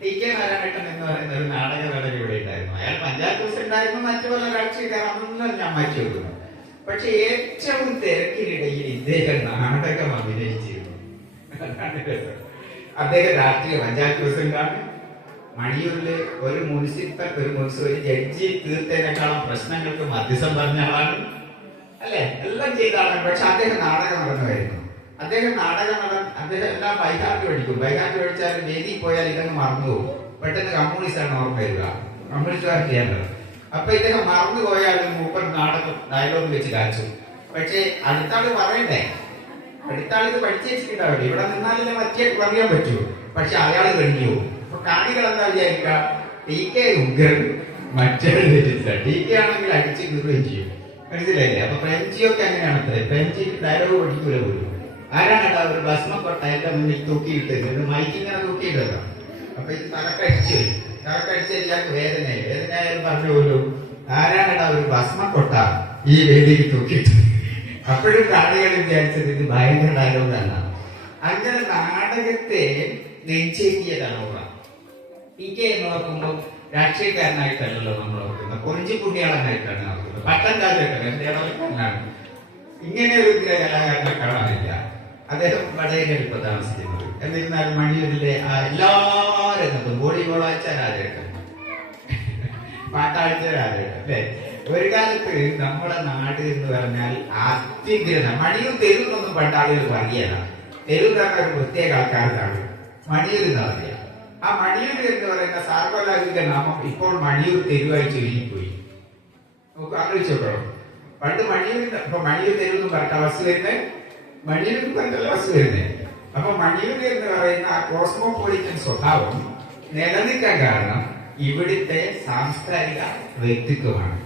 T K നാരായണേട്ടൻ എന്ന് പറയുന്ന ഒരു നാടക നടൻ ഇവിടെ ഉണ്ടായിരുന്നു. അയാൾ പഞ്ചായത്ത് പ്രസിഡന്റായിരുന്നു, മറ്റു പല രാഷ്ട്രീയക്കാരൊന്നും ഞാൻ മാറ്റി വെക്കുന്നു. പക്ഷെ ഏറ്റവും തിരക്കിനിടയിൽ ഇദ്ദേഹം നാടകം അഭിനയിച്ചിരുന്നു. അദ്ദേഹം രാഷ്ട്രീയ പഞ്ചായത്ത് പ്രസിഡന്റാണ്. മണിയൂരില് ഒരു മുനിസിപ്പൽ ജഡ്ജി തീർത്തതിനേക്കാളും പ്രശ്നങ്ങൾക്ക് മധ്യസ്ഥം പറഞ്ഞ ആളാണ്, അല്ലെ? എല്ലാം ചെയ്ത ആളാണ്. പക്ഷെ അദ്ദേഹം നാടകം നടന്നുമായിരുന്നു. അദ്ദേഹം എല്ലാം ബൈഹാർട്ട് പഠിക്കും. ബൈഹാർട്ട് പഠിച്ചാൽ വേദിയിൽ പോയാൽ ഇതൊക്കെ മറന്നുപോകും. പെട്ടെന്ന് കമ്മ്യൂണിസ്റ്റാണ് ഓർമ്മ വരിക, കമ്മ്യൂണിസ്റ്റുകാർ ചെയ്യേണ്ടത്. അപ്പൊ ഇദ്ദേഹം മറന്നു പോയാൽ മൂപ്പർ നാടകം ഡയലോഗ് വെച്ച് കാച്ചു. പക്ഷെ അടുത്താള് പറയണ്ടേ, അടുത്താളിത് പഠിച്ചേച്ചിട്ടുണ്ടാവില്ല. ഇവിടെ നിന്നാലേ മറ്റേ പറയാൻ പറ്റൂ. പക്ഷെ അയാള് കഴിഞ്ഞു പോകും. അപ്പൊ കാണികൾ എന്താ വിചാരിക്കുക, ടി കെ ഉഗ്രൻ, മറ്റേ ടി കെ ആണെങ്കിൽ അടിച്ച് കീറുകയും ചെയ്യും. മനസ്സിലായില്ലേ? അപ്പൊ പ്രേംജിയൊക്കെ അങ്ങനെയാണ്. പ്രേംജിക്ക് ഡയലോഗ് പഠിക്കൂല പോലും. ആരാണ് ഒരു ഭസ്മക്കൊട്ട എന്റെ മുന്നിൽ തൂക്കിയിട്ടത്, മൈക്കിങ്ങനെ തൂക്കിയിട്ടല്ലോ. അപ്പൊ ഇത് തലക്കടിച്ചു ഇയാൾക്ക് വേദനയായാലും പറഞ്ഞു പോലും, ആരാണ് ഒരു ഭസ്മക്കൊട്ട ഈ വേദിയിൽ തൂക്കിയിട്ടത്. അപ്പോഴും കാണികൾ വിചാരിച്ചത് ഇത് ഭയങ്കര ഡയലോഗല്ല. അങ്ങനെ നാടകത്തെ നെഞ്ചേക്കിയ തലമുറ. ടി കെ എന്ന് നോക്കുമ്പോൾ രാഷ്ട്രീയക്കാരനായിട്ടല്ലല്ലോ നമ്മൾ ഓർക്കുന്നത്, കൊഞ്ചിക്കുട്ടിയാളനായിട്ടാണ് ഓർക്കുന്നത്. പട്ടം കാലഘട്ടം എന്റെ ഇടവക്കാരനാണ്. ഇങ്ങനെ ഒരു കലാകാരനെ കാണാനില്ല. അദ്ദേഹം വടകരയിൽ ഇപ്പൊ താമസിക്കുന്നത്. എന്നിരുന്നാലും മണിയൂരിലെ എല്ലാ രംഗത്തും വോളിബോൾ ആചാരാരേട്ടൻ, പാട്ടാഴ്ചാരേട്ടൻ, അല്ലെ? ഒരു കാലത്ത് നമ്മുടെ നാട് എന്ന് പറഞ്ഞാൽ അത്യുഗ്രത. മണിയൂർ തെരുവെന്നൊന്നും പണ്ട് ആളുകൾ പറയുകയാണ്. തെരുവ് പറഞ്ഞ ഒരു പ്രത്യേക ആൾക്കാർക്കാണ് മണിയൂർ എന്ന് പറയുക. ആ മണിയൂർ എന്ന് പറയുന്ന സാർവലൗകിക നാമം ഇപ്പോൾ മണിയൂർ തെരുവായി ചുരുങ്ങിപ്പോയി. നമുക്ക് ആലോചിച്ചോട്ടോ. പണ്ട് മണിയൂർ തെരുവെന്ന് പറഞ്ഞ ബസ് വരുന്നത്, മണിയൂർ പറഞ്ഞല്ല ബസ് വരുന്നത്. അപ്പൊ മണിയൂർ എന്ന് പറയുന്ന ആ കോസ്മോപൊളിറ്റൻ സ്വഭാവം നിലനിൽക്കാൻ കാരണം ഇവിടുത്തെ സാംസ്കാരിക വ്യക്തിത്വമാണ്.